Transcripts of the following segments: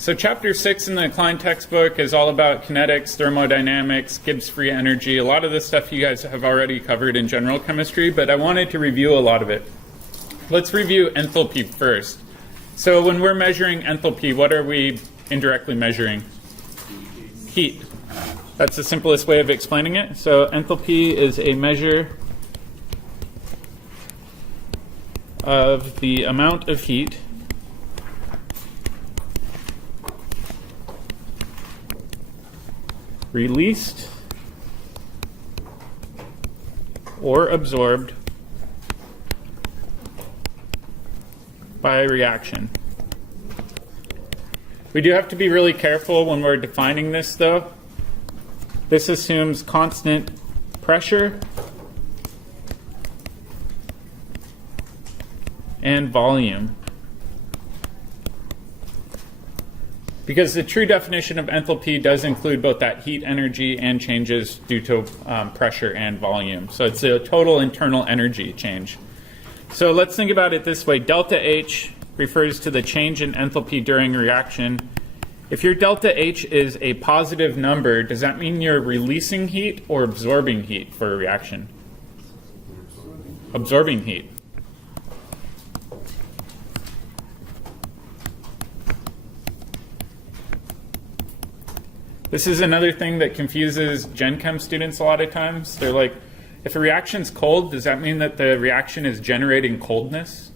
So chapter 6 in the Klein textbook is all about kinetics, thermodynamics, Gibbs free energy. A lot of this stuff you guys have already covered in general chemistry, but I wanted to review a lot of it. Let's review enthalpy first. So when we're measuring enthalpy, what are we indirectly measuring? Heat. That's the simplest way of explaining it. So enthalpy is a measure of the amount of heat released or absorbed by a reaction. We do have to be really careful when we're defining this, though. This assumes constant pressure and volume. Because the true definition of enthalpy does include both that heat energy and changes due to pressure and volume. So it's a total internal energy change. So let's think about it this way. Delta H refers to the change in enthalpy during a reaction. If your delta H is a positive number, does that mean you're releasing heat or absorbing heat for a reaction? Absorbing heat. This is another thing that confuses Gen Chem students a lot of times. They're like, if a reaction's cold, does that mean that the reaction is generating coldness?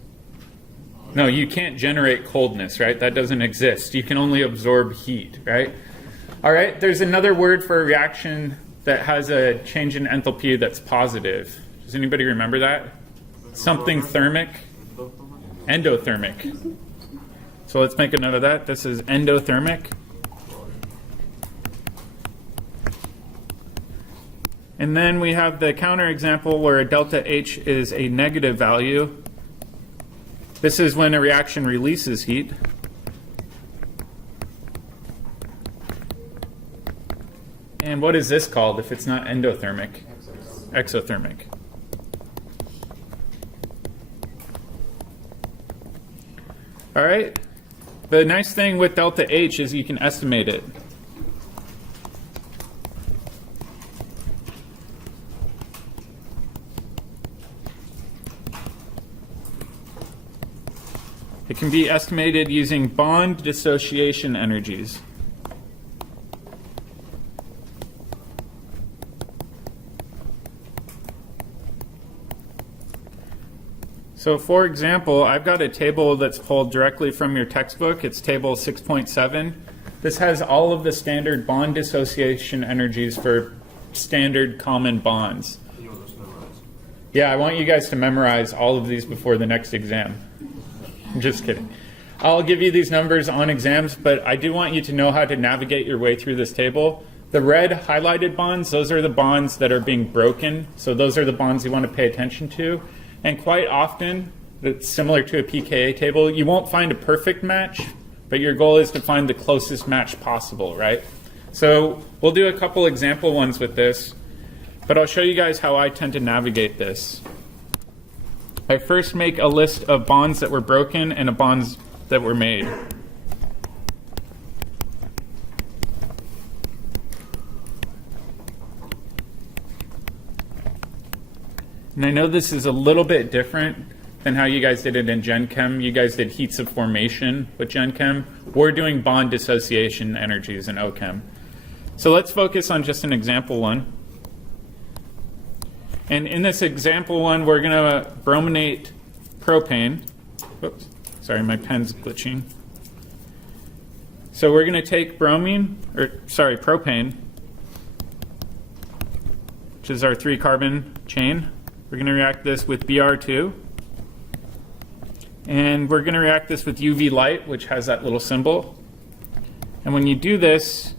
No, you can't generate coldness, right? That doesn't exist. You can only absorb heat, right? All right, there's another word for a reaction that has a change in enthalpy that's positive. Does anybody remember that? Something thermic? Endothermic. So let's make a note of that. This is endothermic. And then we have the counterexample where a delta H is a negative value. This is when a reaction releases heat. And what is this called if it's not endothermic? Exothermic. All right. The nice thing with delta H is you can estimate it. It can be estimated using bond dissociation energies. So for example, I've got a table that's pulled directly from your textbook. It's table 6.7. This has all of the standard bond dissociation energies for standard common bonds. Yeah, I want you guys to memorize all of these before the next exam. I'm just kidding. I'll give you these numbers on exams, but I do want you to know how to navigate your way through this table. The red highlighted bonds, those are the bonds that are being broken. So those are the bonds you want to pay attention to. And quite often, it's similar to a pKa table, you won't find a perfect match, but your goal is to find the closest match possible, right? So we'll do a couple example ones with this, but I'll show you guys how I tend to navigate this. I first make a list of bonds that were broken and of bonds that were made. And I know this is a little bit different than how you guys did it in Gen Chem. You guys did heats of formation with Gen Chem. We're doing bond dissociation energies in OChem. So let's focus on just an example one. And in this example one, we're going to brominate propane. Oops, sorry, my pen's glitching. So we're going to take propane, which is our 3-carbon chain. We're going to react this with Br2. And we're going to react this with UV light, which has that little symbol. And when you do this,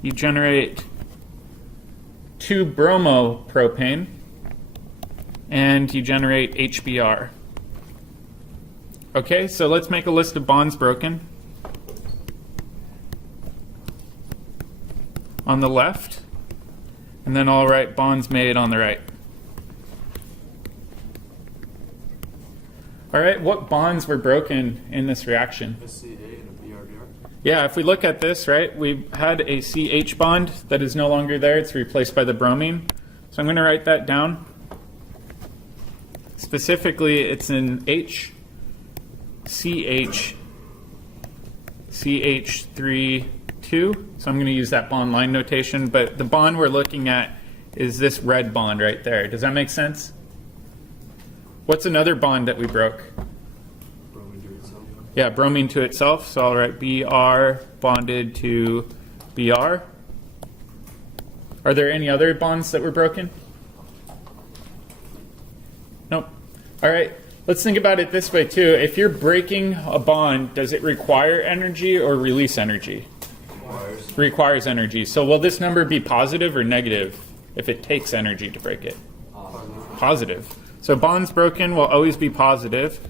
you generate 2-bromopropane, and you generate HBr. Okay, so let's make a list of bonds broken. On the left, and then I'll write bonds made on the right. All right, what bonds were broken in this reaction? a CA and a BRBR? Yeah, if we look at this, right, we had a CH bond that is no longer there. It's replaced by the bromine. So I'm going to write that down. Specifically, it's an H, CH, CH3, 2. So I'm going to use that bond line notation. But the bond we're looking at is this red bond right there. Does that make sense? What's another bond that we broke? Yeah, bromine to itself. So I'll write Br bonded to Br. Are there any other bonds that were broken? Nope. All right. Let's think about it this way too. If you're breaking a bond, does it require energy or release energy? Requires energy. So will this number be positive or negative if it takes energy to break it? Positive. So bonds broken will always be positive.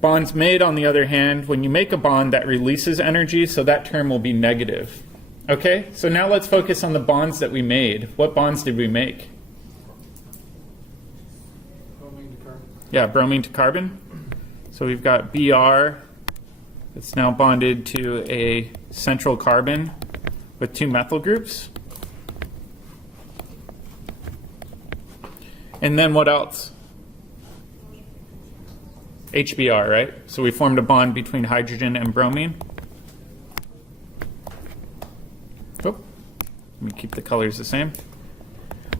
Bonds made, on the other hand, when you make a bond, that releases energy, so that term will be negative. Okay, so now let's focus on the bonds that we made. What bonds did we make? Bromine to carbon. Yeah, bromine to carbon. So we've got Br. It's now bonded to a central carbon with 2 methyl groups. And then what else? HBr, right? So we formed a bond between hydrogen and bromine. Oh, let me keep the colors the same.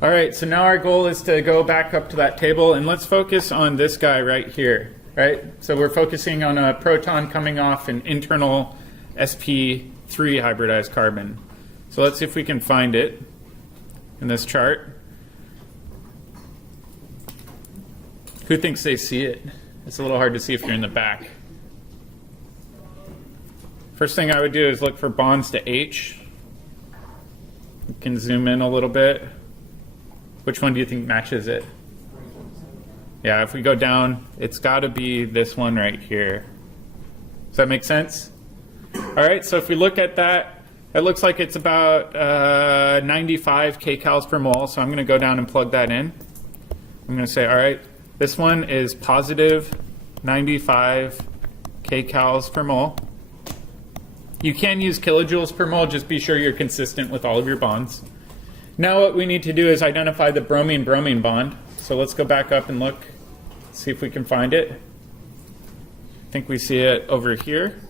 All right, so now our goal is to go back up to that table, and let's focus on this guy right here, right? So we're focusing on a proton coming off an internal sp3 hybridized carbon. So let's see if we can find it in this chart. Who thinks they see it? It's a little hard to see if you're in the back. First thing I would do is look for bonds to H. You can zoom in a little bit. Which one do you think matches it? Yeah, if we go down, it's got to be this one right here. Does that make sense? All right, so if we look at that, it looks like it's about 95 kcals per mole. So I'm going to go down and plug that in. I'm going to say, all right, this one is positive 95 kcals per mole. You can use kilojoules per mole, just be sure you're consistent with all of your bonds. Now what we need to do is identify the bromine-bromine bond. So let's go back up and look, see if we can find it. I think we see it over here.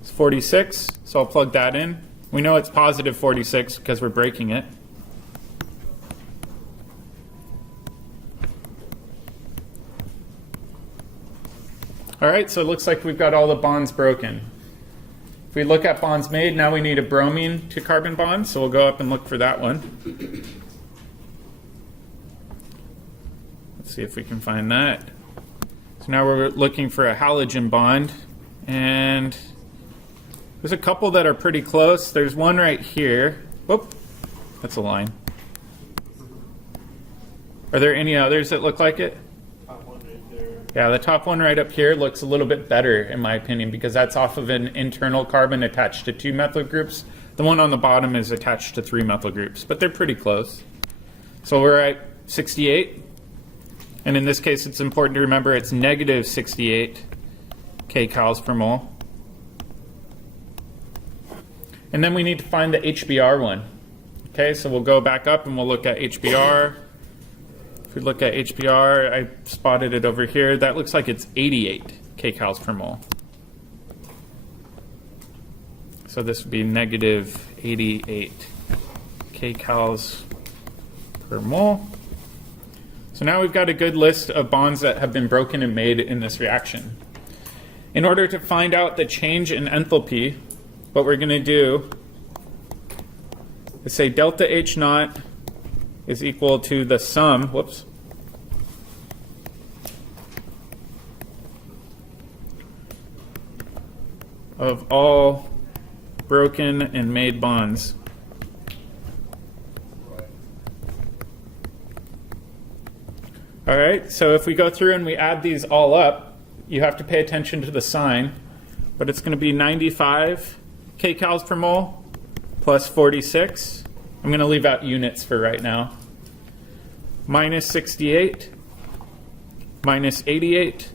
It's 46, so I'll plug that in. We know it's positive 46 because we're breaking it. All right, so it looks like we've got all the bonds broken. If we look at bonds made, now we need a bromine to carbon bond, so we'll go up and look for that one. Let's see if we can find that. So now we're looking for a halogen bond, and there's a couple that are pretty close. There's one right here. Whoop, that's a line. Are there any others that look like it? Yeah, the top one right up here looks a little bit better, in my opinion, because that's off of an internal carbon attached to 2 methyl groups. The one on the bottom is attached to 3 methyl groups, but they're pretty close. So we're at 68. And in this case, it's important to remember it's negative 68 kcals per mole. And then we need to find the HBr one. Okay, so we'll go back up and we'll look at HBr. If we look at HBr, I spotted it over here. That looks like it's 88 kcals per mole. So this would be negative 88 kcals per mole. So now we've got a good list of bonds that have been broken and made in this reaction. In order to find out the change in enthalpy, what we're going to do is say delta H naught is equal to the sum, of all broken and made bonds. All right, so if we go through and we add these all up, you have to pay attention to the sign, but it's going to be 95 kcals per mole plus 46. I'm going to leave out units for right now. Minus 68, minus 88,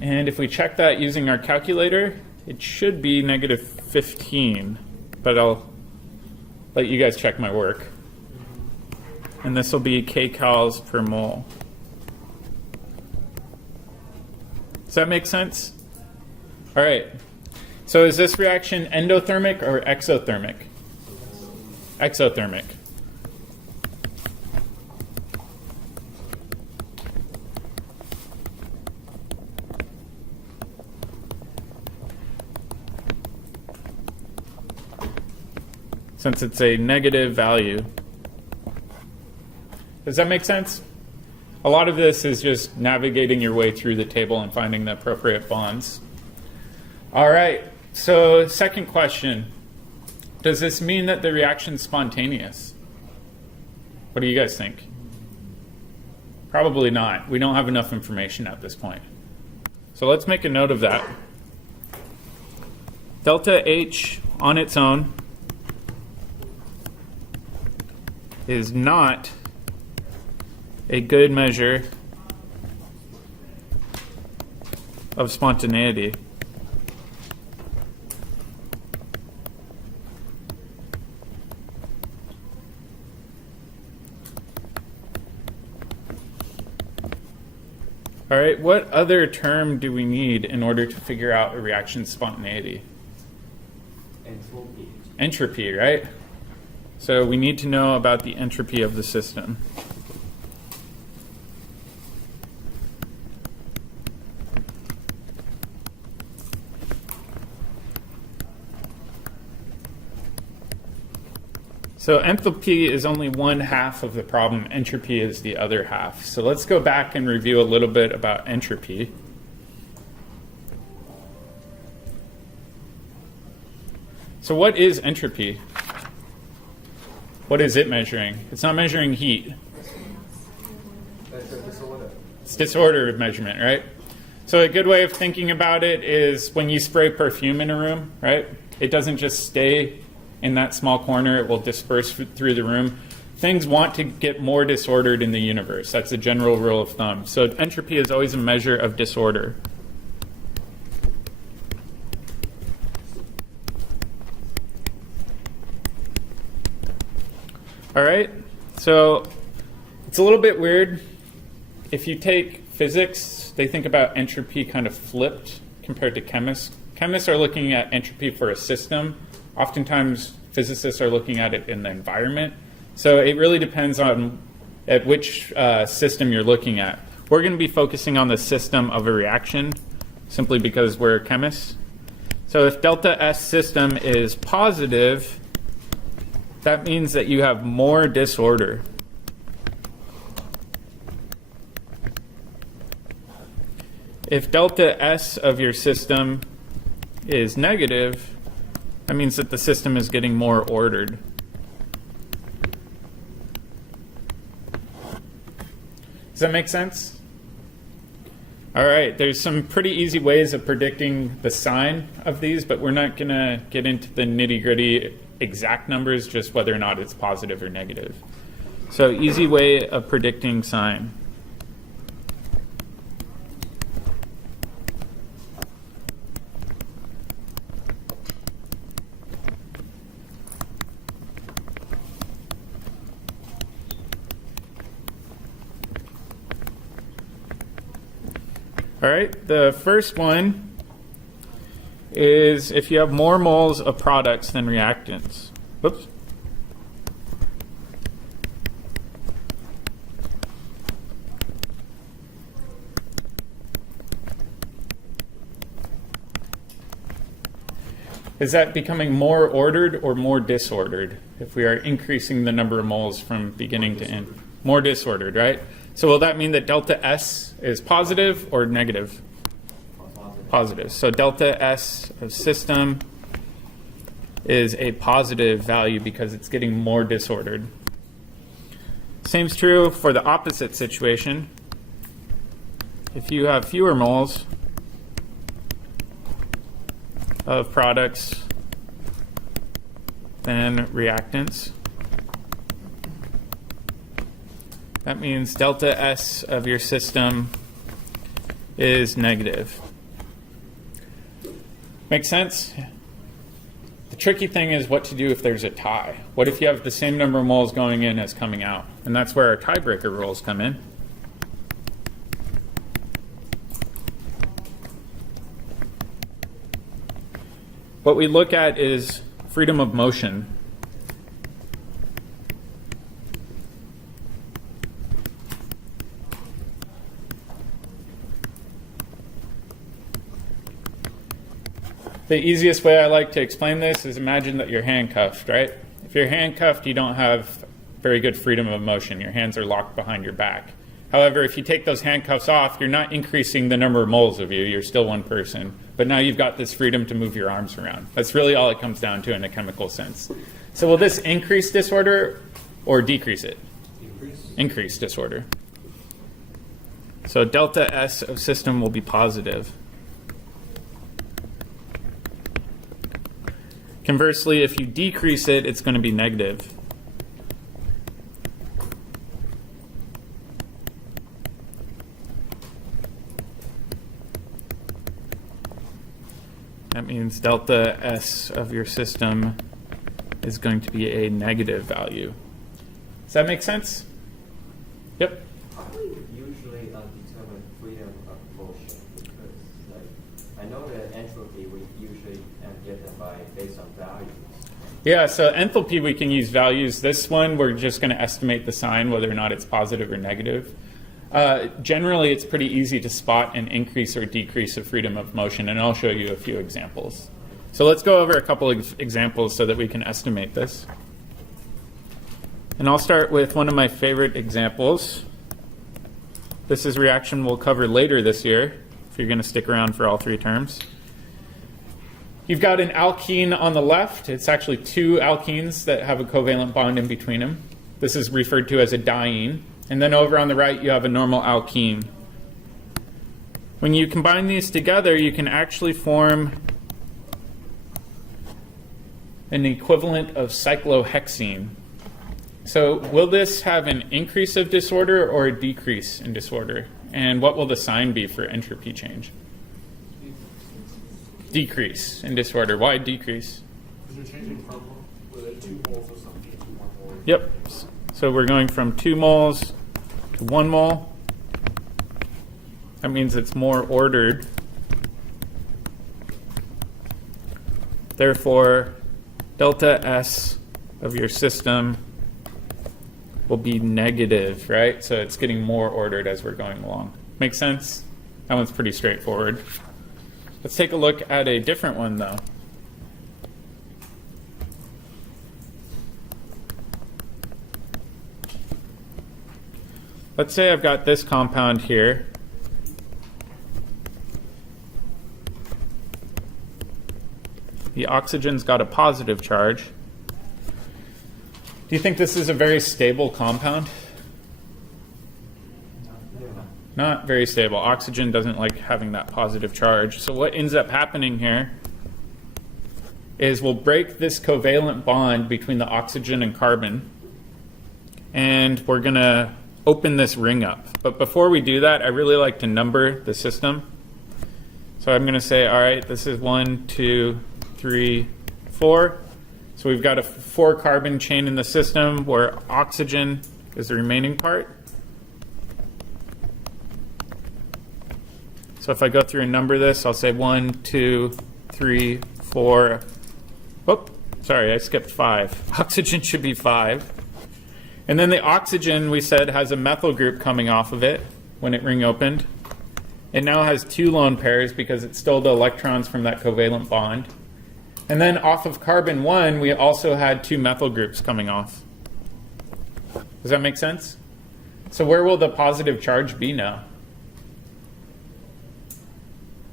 And if we check that using our calculator, it should be negative 15, but I'll let you guys check my work. And this will be kcals per mole. Does that make sense? All right. So is this reaction endothermic or exothermic? Exothermic. Since it's a negative value. Does that make sense? A lot of this is just navigating your way through the table and finding the appropriate bonds. All right, so second question. Does this mean that the reaction's spontaneous? What do you guys think? Probably not. We don't have enough information at this point. So let's make a note of that. Delta H on its own is not a good measure of spontaneity. All right, what other term do we need in order to figure out a reaction's spontaneity? Enthalpy. Entropy, right? So we need to know about the entropy of the system. So enthalpy is only one half of the problem. Entropy is the other half. So let's go back and review a little bit about entropy. So what is entropy? What is it measuring? It's not measuring heat. It's disorder of measurement, right? So a good way of thinking about it is when you spray perfume in a room, right? It doesn't just stay in that small corner. It will disperse through the room. Things want to get more disordered in the universe. That's a general rule of thumb. So entropy is always a measure of disorder. All right, so it's a little bit weird. If you take physics, they think about entropy kind of flipped compared to chemists. Chemists are looking at entropy for a system. Oftentimes, physicists are looking at it in the environment. So it really depends on at which system you're looking at. We're going to be focusing on the system of a reaction simply because we're chemists. So if delta S system is positive, that means that you have more disorder. If delta S of your system is negative, that means that the system is getting more ordered. Does that make sense? All right, there's some pretty easy ways of predicting the sign of these, but we're not going to get into the nitty-gritty exact numbers, just whether or not it's positive or negative. So easy way of predicting sign. All right, the first one is if you have more moles of products than reactants. Whoops. Is that becoming more ordered or more disordered if we are increasing the number of moles from beginning to end? More disordered, right? So will that mean that delta S is positive or negative? Positive. So delta S of system is a positive value because it's getting more disordered. Same's true for the opposite situation. If you have fewer moles of products than reactants, that means delta S of your system is negative. Make sense? The tricky thing is what to do if there's a tie. What if you have the same number of moles going in as coming out? And that's where our tiebreaker rules come in. What we look at is freedom of motion. The easiest way I like to explain this is imagine that you're handcuffed, right? If you're handcuffed, you don't have very good freedom of motion. Your hands are locked behind your back. However, if you take those handcuffs off, you're not increasing the number of moles of you. You're still one person. But now you've got this freedom to move your arms around. That's really all it comes down to in a chemical sense. So will this increase disorder or decrease it? Increase disorder. So delta S of system will be positive. Conversely, if you decrease it, it's going to be negative. That means delta S of your system is going to be a negative value. Does that make sense? Yep. How do you usually determine freedom of motion? Because I know that entropy we usually get them based on values. Yeah, so enthalpy we can use values. This one we're just going to estimate the sign, whether or not it's positive or negative. Generally, it's pretty easy to spot an increase or decrease of freedom of motion, and I'll show you a few examples. So let's go over a couple of examples so that we can estimate this. And I'll start with one of my favorite examples. This is a reaction we'll cover later this year, if you're going to stick around for all three terms. You've got an alkene on the left. It's actually two alkenes that have a covalent bond in between them. This is referred to as a diene. And then over on the right, you have a normal alkene. When you combine these together, you can actually form an equivalent of cyclohexene. So will this have an increase of disorder or a decrease in disorder? And what will the sign be for entropy change? Decrease in disorder. Why decrease? Because you're changing from with 2 moles or something to 1 mole. Yep. So we're going from 2 moles to 1 mole. That means it's more ordered. Therefore, delta S of your system will be negative, right? So it's getting more ordered as we're going along. Make sense? That one's pretty straightforward. Let's take a look at a different one, though. Let's say I've got this compound here. The oxygen's got a positive charge. Do you think this is a very stable compound? Not very stable. Oxygen doesn't like having that positive charge. So what ends up happening here is we'll break this covalent bond between the oxygen and carbon, and we're going to open this ring up. But before we do that, I really like to number the system. So I'm going to say, all right, this is 1, 2, 3, 4. So we've got a 4-carbon chain in the system where oxygen is the remaining part. So if I go through and number this, I'll say 1, 2, 3, 4. Whoop, sorry, I skipped 5. Oxygen should be 5. And then the oxygen, we said, has a methyl group coming off of it when it ring opened. It now has 2 lone pairs because it stole the electrons from that covalent bond. And then off of carbon 1, we also had 2 methyl groups coming off. Does that make sense? So where will the positive charge be now?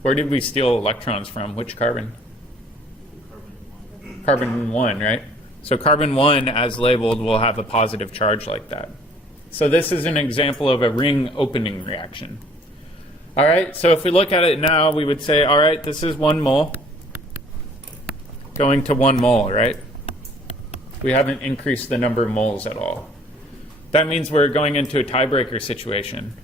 Where did we steal electrons from? Which carbon? Carbon 1, right? So carbon 1, as labeled, will have a positive charge like that. So this is an example of a ring opening reaction. All right, so if we look at it now, we would say, all right, this is 1 mole going to 1 mole, right? We haven't increased the number of moles at all. That means we're going into a tiebreaker situation.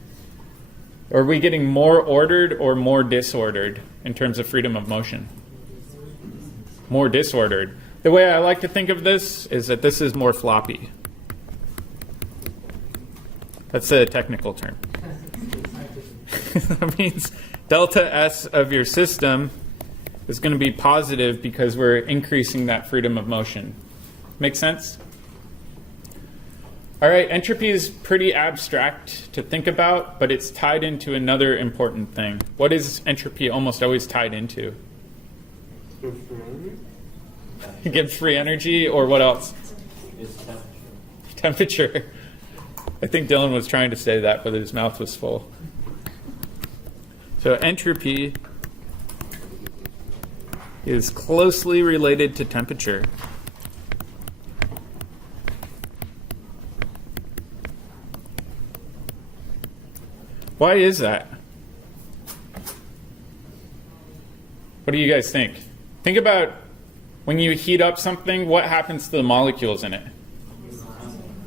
Are we getting more ordered or more disordered in terms of freedom of motion? more disordered. The way I like to think of this is that this is more floppy. That's a technical term. That means delta S of your system is going to be positive because we're increasing that freedom of motion. Make sense? All right, entropy is pretty abstract to think about, but it's tied into another important thing. What is entropy almost always tied into? Gibbs free energy, or what else? It's Temperature. Temperature. I think Dylan was trying to say that, but his mouth was full. So entropy is closely related to temperature. Why is that? What do you guys think? Think about when you heat up something, what happens to the molecules in it?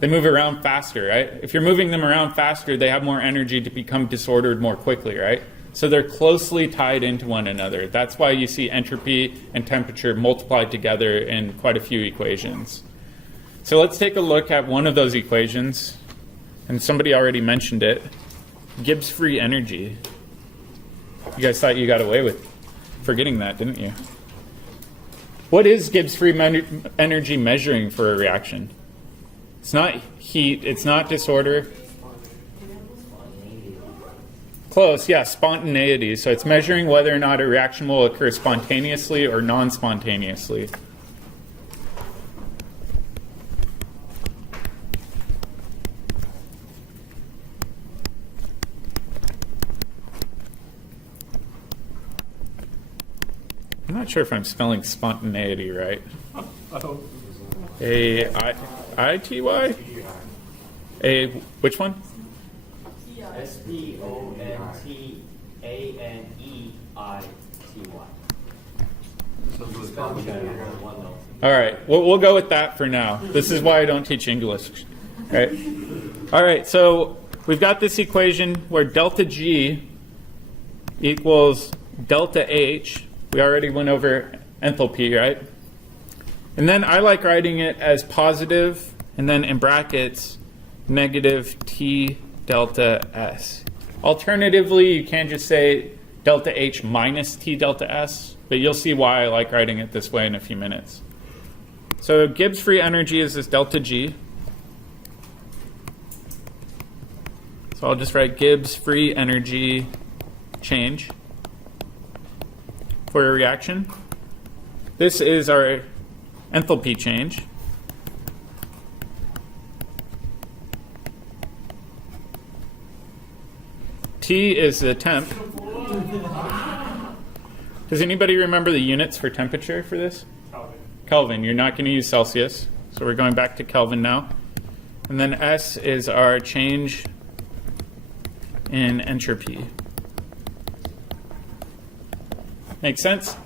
They move around faster, right? If you're moving them around faster, they have more energy to become disordered more quickly, right? So they're closely tied into one another. That's why you see entropy and temperature multiplied together in quite a few equations. So let's take a look at one of those equations. And somebody already mentioned it. Gibbs free energy. You guys thought you got away with forgetting that, didn't you? What is Gibbs free energy measuring for a reaction? It's not heat, it's not disorder. Close, yeah, spontaneity. So it's measuring whether or not a reaction will occur spontaneously or non-spontaneously. I'm not sure if I'm spelling spontaneity right. A-I-T-Y? A, which one? Spontaneity. All right, we'll go with that for now. This is why I don't teach English. All right, so we've got this equation where delta G equals delta H. We already went over enthalpy, right? And then I like writing it as positive, and then in brackets, negative T delta S. Alternatively, you can just say delta H minus T delta S, but you'll see why I like writing it this way in a few minutes. So Gibbs free energy is this delta G. So I'll just write Gibbs free energy change for a reaction. This is our enthalpy change. T is the temp. Does anybody remember the units for temperature for this? Kelvin. Kelvin. You're not going to use Celsius. So we're going back to Kelvin now. And then S is our change in entropy. Make sense?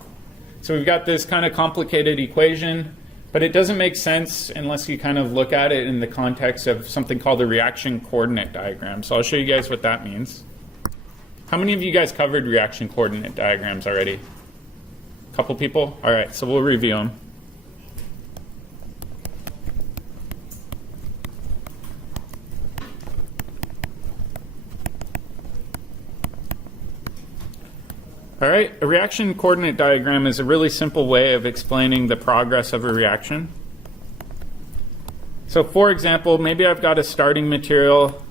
So we've got this kind of complicated equation, but it doesn't make sense unless you kind of look at it in the context of something called the reaction coordinate diagram. So I'll show you guys what that means. How many of you guys covered reaction coordinate diagrams already? A couple people? All right, so we'll review them. All right, a reaction coordinate diagram is a really simple way of explaining the progress of a reaction. So for example, maybe I've got a starting material,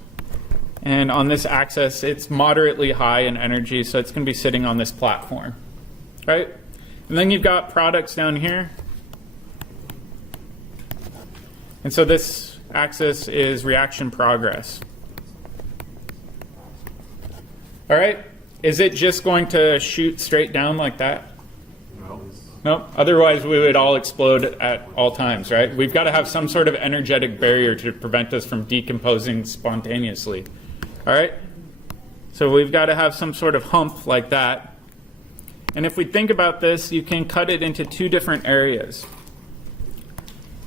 and on this axis it's moderately high in energy, so it's going to be sitting on this platform, right? And then you've got products down here. And so this axis is reaction progress. All right? Is it just going to shoot straight down like that? No. No. Otherwise, we would all explode at all times, right? We've got to have some sort of energetic barrier to prevent us from decomposing spontaneously. All right? So we've got to have some sort of hump like that. And if we think about this, you can cut it into two different areas.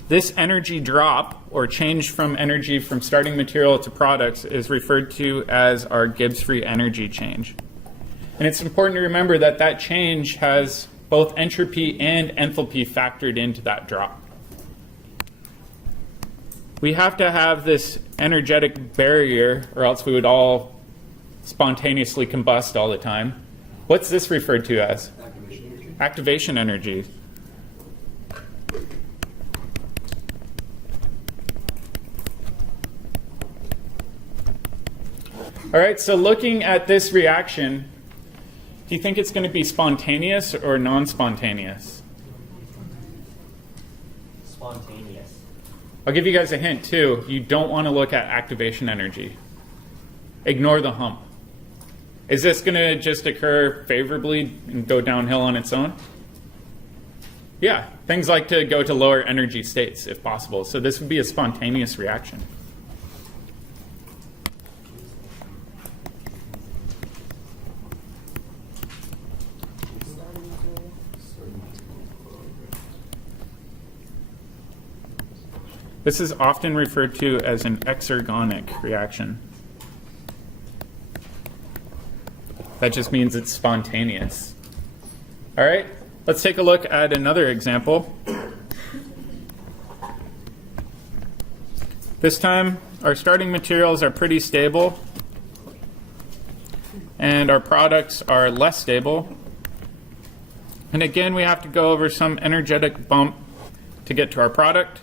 This energy drop, or change from energy from starting material to products, is referred to as our Gibbs free energy change. And it's important to remember that that change has both entropy and enthalpy factored into that drop. We have to have this energetic barrier, or else we would all spontaneously combust all the time. What's this referred to as? Activation energy. Activation energy. All right, so looking at this reaction, do you think it's going to be spontaneous or non-spontaneous? Spontaneous. I'll give you guys a hint too. You don't want to look at activation energy. Ignore the hump. Is this going to just occur favorably and go downhill on its own? Yeah, things like to go to lower energy states if possible. So this would be a spontaneous reaction. This is often referred to as an exergonic reaction. That just means it's spontaneous. All right, let's take a look at another example. This time, our starting materials are pretty stable, and our products are less stable. And again, we have to go over some energetic bump to get to our product.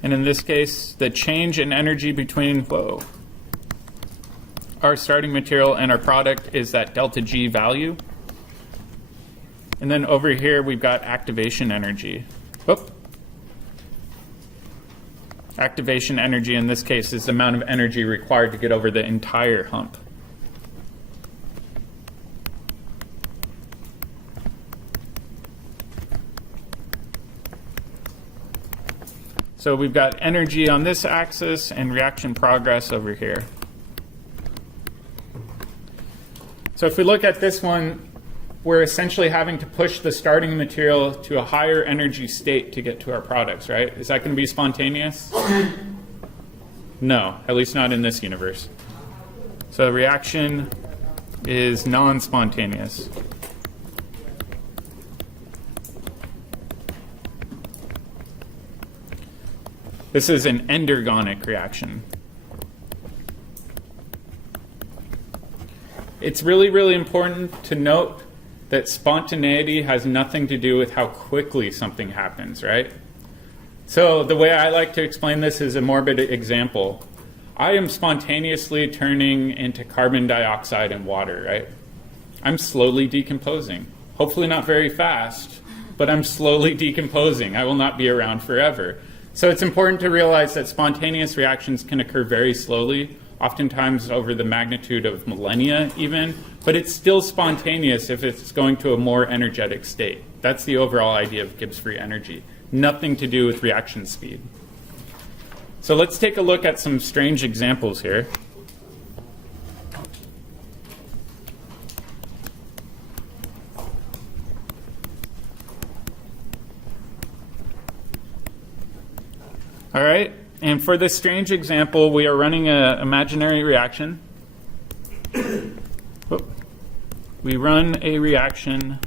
And in this case, the change in energy between our starting material and our product is that delta G value. And then over here, we've got activation energy. Activation energy in this case is the amount of energy required to get over the entire hump. So we've got energy on this axis and reaction progress over here. So if we look at this one, we're essentially having to push the starting material to a higher energy state to get to our products, right? Is that going to be spontaneous? No, at least not in this universe. So the reaction is non-spontaneous. This is an endergonic reaction. It's really, really important to note that spontaneity has nothing to do with how quickly something happens, right? So the way I like to explain this is a morbid example. I am spontaneously turning into carbon dioxide and water, right? I'm slowly decomposing. Hopefully not very fast, but I'm slowly decomposing. I will not be around forever. So it's important to realize that spontaneous reactions can occur very slowly, oftentimes over the magnitude of millennia even, but it's still spontaneous if it's going to a more energetic state. That's the overall idea of Gibbs free energy. Nothing to do with reaction speed. So let's take a look at some strange examples here. All right, and for this strange example, we are running an imaginary reaction. We run a reaction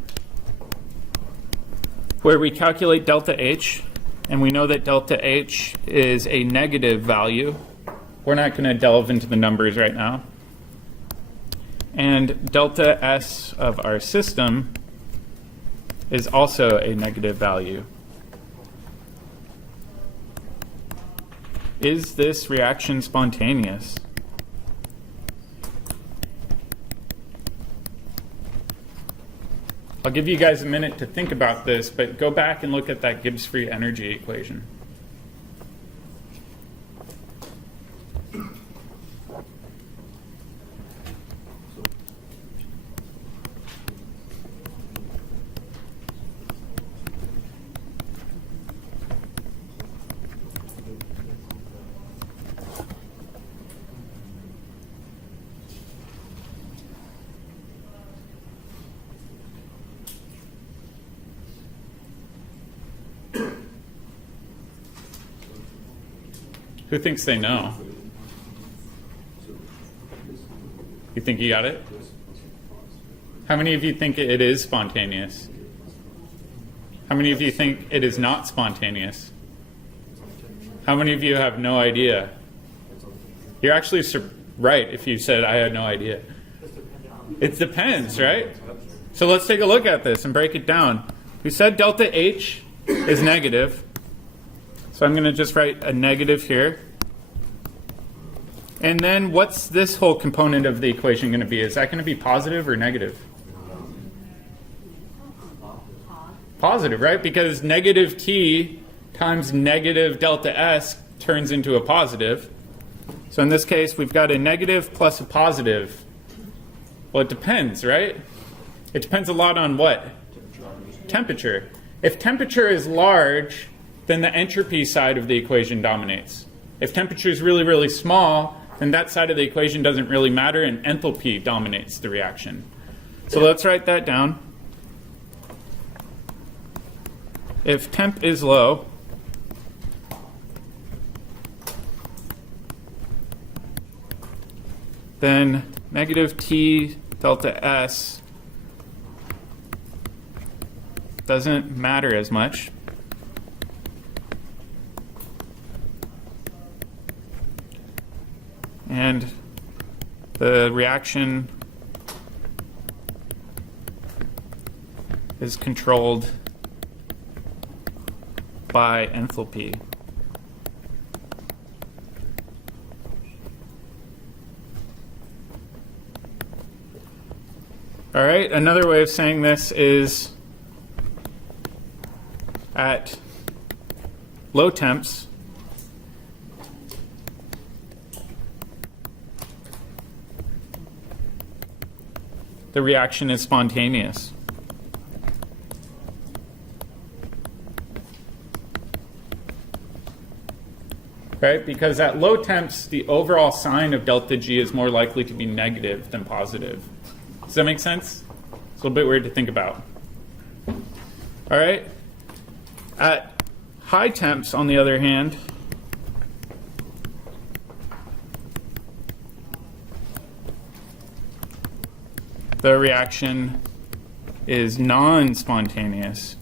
where we calculate delta H, and we know that delta H is a negative value. We're not going to delve into the numbers right now. And delta S of our system is also a negative value. Is this reaction spontaneous? I'll give you guys a minute to think about this, but go back and look at that Gibbs free energy equation. Who thinks they know? You think you got it? How many of you think it is spontaneous? How many of you think it is not spontaneous? How many of you have no idea? You're actually right if you said I had no idea. It depends, right? So let's take a look at this and break it down. We said delta H is negative. So I'm going to just write a negative here. And then what's this whole component of the equation going to be? Is that going to be positive or negative? Positive, right? Because negative t times negative delta s turns into a positive. So in this case, we've got a negative plus a positive. Well, it depends, right? It depends a lot on what? Temperature. If temperature is large, then the entropy side of the equation dominates. If temperature is really, really small, then that side of the equation doesn't really matter, and enthalpy dominates the reaction. So let's write that down. If temp is low, then negative T delta S doesn't matter as much. And the reaction is controlled by enthalpy. All right, another way of saying this is at low temps, the reaction is spontaneous. Right? Because at low temps, the overall sign of delta G is more likely to be negative than positive. Does that make sense? It's a little bit weird to think about. All right? At high temps, on the other hand, the reaction is non-spontaneous.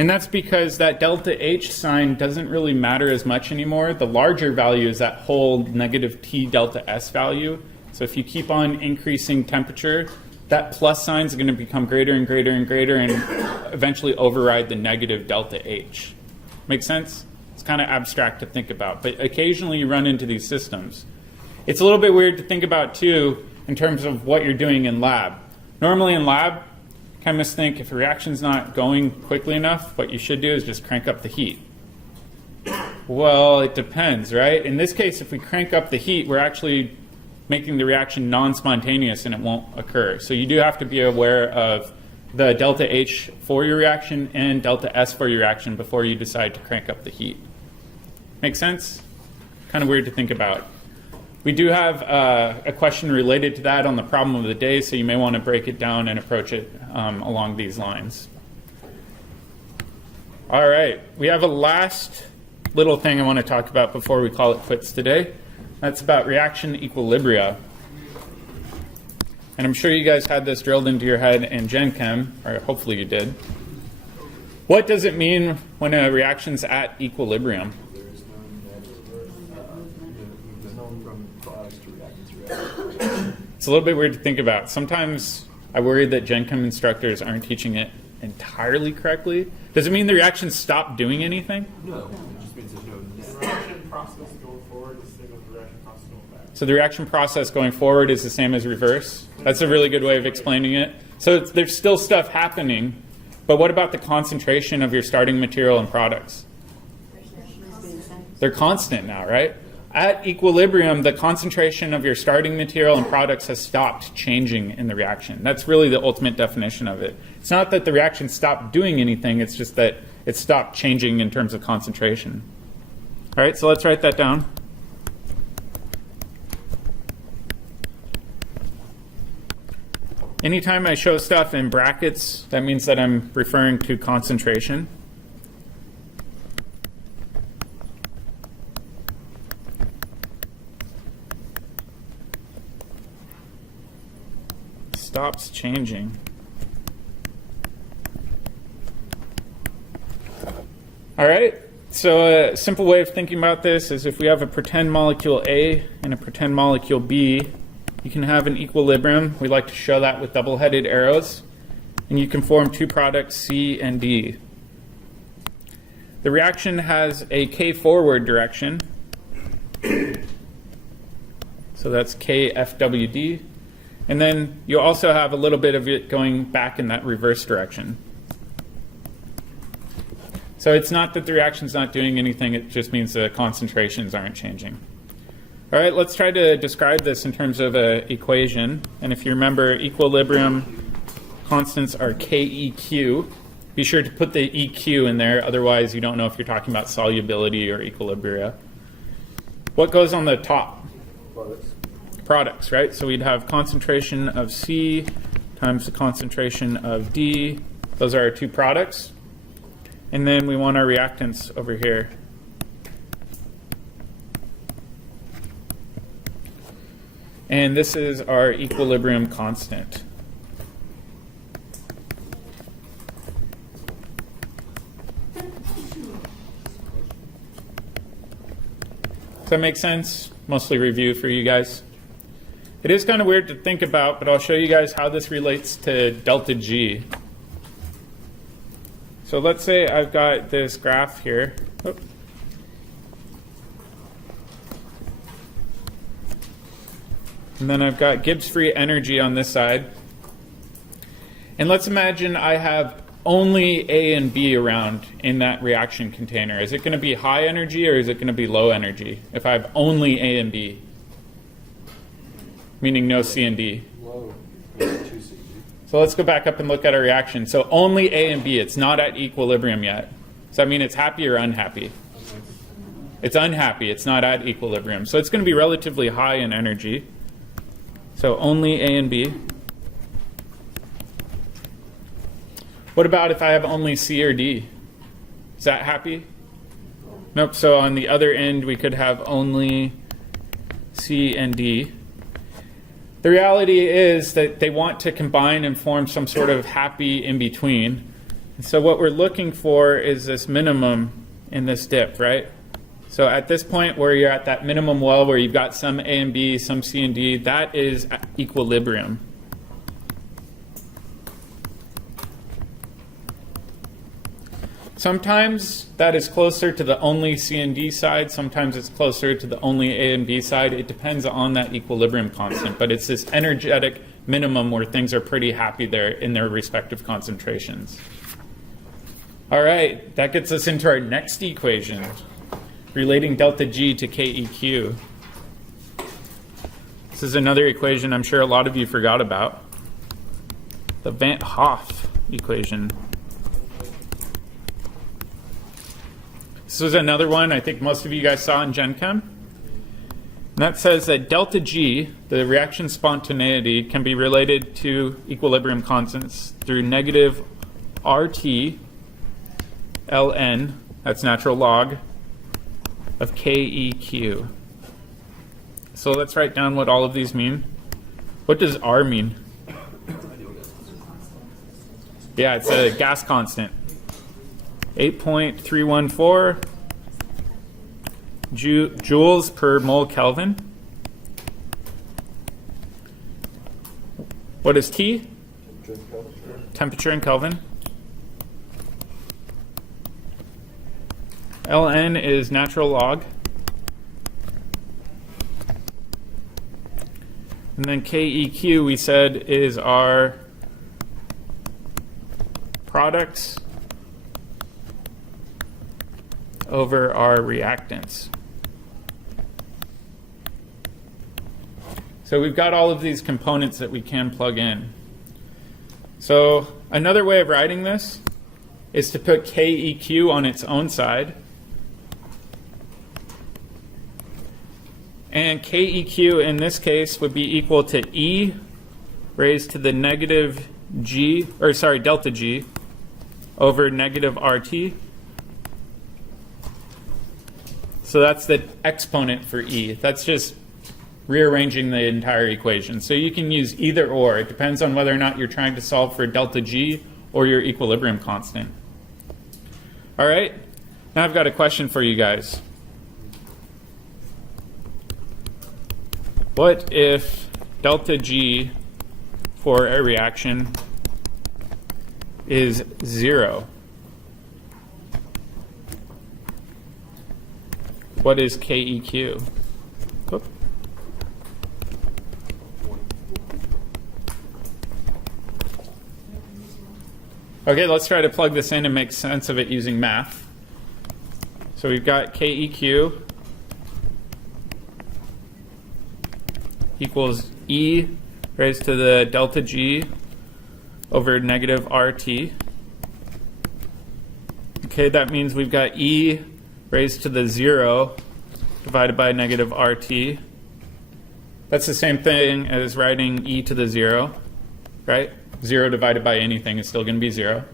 And that's because that delta H sign doesn't really matter as much anymore. The larger value is that whole negative T delta S value. So if you keep on increasing temperature, that plus sign is going to become greater and greater and greater and eventually override the negative delta H. Make sense? It's kind of abstract to think about, but occasionally you run into these systems. It's a little bit weird to think about, too, in terms of what you're doing in lab. Normally in lab, chemists think if a reaction's not going quickly enough, what you should do is just crank up the heat. Well, it depends, right? In this case, if we crank up the heat, we're actually making the reaction non-spontaneous and it won't occur. So you do have to be aware of the delta H for your reaction and delta S for your reaction before you decide to crank up the heat. Make sense? Kind of weird to think about. We do have a question related to that on the problem of the day, so you may want to break it down and approach it along these lines. All right, we have a last little thing I want to talk about before we call it quits today. That's about reaction equilibria. And I'm sure you guys had this drilled into your head in Gen Chem, or hopefully you did. What does it mean when a reaction's at equilibrium? It's a little bit weird to think about. Sometimes I worry that Gen Chem instructors aren't teaching it entirely correctly. Does it mean the reactions stop doing anything? No, it just means there's no net. The reaction process going forward is the same as the reaction process going back. So the reaction process going forward is the same as reverse? That's a really good way of explaining it. So there's still stuff happening, but what about the concentration of your starting material and products? They're constant now, right? At equilibrium, the concentration of your starting material and products has stopped changing in the reaction. That's really the ultimate definition of it. It's not that the reaction stopped doing anything, it's just that it stopped changing in terms of concentration. All right, so let's write that down. Anytime I show stuff in brackets, that means that I'm referring to concentration. stops changing. All right, so a simple way of thinking about this is if we have a pretend molecule A and a pretend molecule B, you can have an equilibrium. We like to show that with double-headed arrows. And you can form two products, C and D. The reaction has a K forward direction. So that's KFWD. And then you also have a little bit of it going back in that reverse direction. So it's not that the reaction's not doing anything, it just means the concentrations aren't changing. All right, let's try to describe this in terms of an equation. And if you remember, equilibrium constants are KEQ. Be sure to put the EQ in there, otherwise you don't know if you're talking about solubility or equilibria. What goes on the top? Products, right? So we'd have concentration of C times the concentration of D. Those are our two products. And then we want our reactants over here. And this is our equilibrium constant. Does that make sense? Mostly review for you guys. It is kind of weird to think about, but I'll show you guys how this relates to delta G. So let's say I've got this graph here. Oh. And then I've got Gibbs free energy on this side. And let's imagine I have only A and B around in that reaction container. Is it going to be high energy or is it going to be low energy if I have only A and B? Meaning no C and D. Low. So let's go back up and look at our reaction. So only A and B, it's not at equilibrium yet. Does that mean it's happy or unhappy? It's unhappy, it's not at equilibrium. So it's going to be relatively high in energy. So only A and B. What about if I have only C or D? Is that happy? Nope, so on the other end we could have only C and D. The reality is that they want to combine and form some sort of happy in-between. And so what we're looking for is this minimum in this dip, right? So at this point where you're at that minimum well where you've got some A and B, some C and D, that is equilibrium. Sometimes that is closer to the only C and D side. Sometimes it's closer to the only A and B side. It depends on that equilibrium constant. But it's this energetic minimum where things are pretty happy there in their respective concentrations. All right, that gets us into our next equation, relating delta G to KEQ. This is another equation I'm sure a lot of you forgot about. The Van 't Hoff equation. This was another one I think most of you guys saw in Gen Chem. And that says that delta G, the reaction spontaneity, can be related to equilibrium constants through negative RT ln, that's natural log, of KEQ. So let's write down what all of these mean. What does R mean? Yeah, it's a gas constant. 8.314 joules per mole Kelvin. What is T? Temperature in Kelvin. Ln is natural log. And then KEQ we said is our products over our reactants. So we've got all of these components that we can plug in. So another way of writing this is to put KEQ on its own side. And KEQ in this case would be equal to E raised to the negative G, or sorry, delta G over negative RT. So that's the exponent for E. That's just rearranging the entire equation. So you can use either or. It depends on whether or not you're trying to solve for delta G or your equilibrium constant. All right, now I've got a question for you guys. What if delta G for a reaction is 0? What is KEQ? Oop. Okay, let's try to plug this in and make sense of it using math. So we've got KEQ equals E raised to the delta G over negative RT. Okay, that means we've got E raised to the 0 divided by negative RT. That's the same thing as writing E to the 0, right? 0 divided by anything is still going to be 0.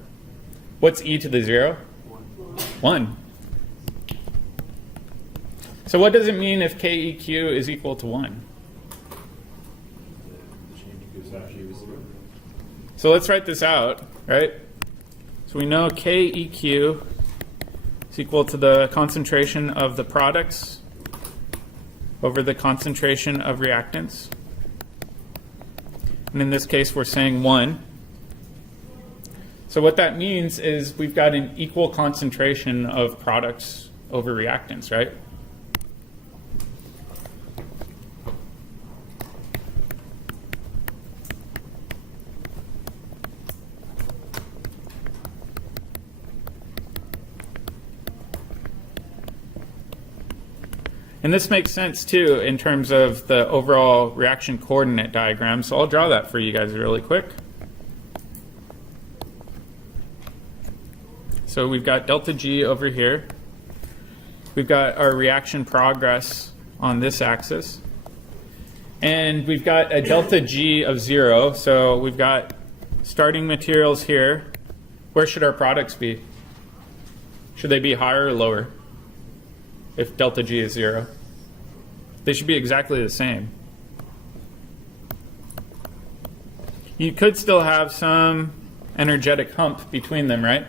What's E to the 0? 1. So what does it mean if KEQ is equal to 1? So let's write this out, right? So we know KEQ is equal to the concentration of the products over the concentration of reactants. And in this case, we're saying 1. So what that means is we've got an equal concentration of products over reactants, right? And this makes sense, too, in terms of the overall reaction coordinate diagram. So I'll draw that for you guys really quick. So we've got delta G over here. We've got our reaction progress on this axis. And we've got a delta G of 0. So we've got starting materials here. Where should our products be? Should they be higher or lower? If delta G is 0. They should be exactly the same. You could still have some energetic hump between them, right?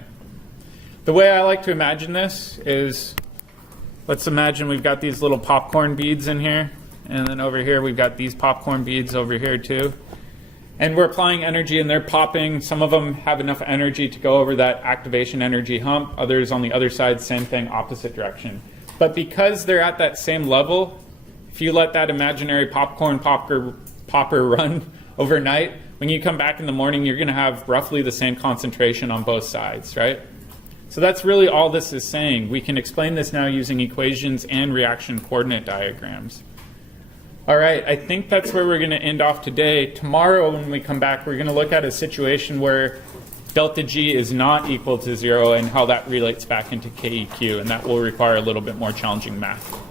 The way I like to imagine this is, let's imagine we've got these little popcorn beads in here, and then over here we've got these popcorn beads over here too. And we're applying energy and they're popping. Some of them have enough energy to go over that activation energy hump. Others on the other side, same thing, opposite direction. But because they're at that same level, if you let that imaginary popcorn popper run overnight, when you come back in the morning, you're going to have roughly the same concentration on both sides, right? So that's really all this is saying. We can explain this now using equations and reaction coordinate diagrams. All right, I think that's where we're going to end off today. Tomorrow when we come back, we're going to look at a situation where delta G is not equal to 0 and how that relates back into KEQ, and that will require a little bit more challenging math.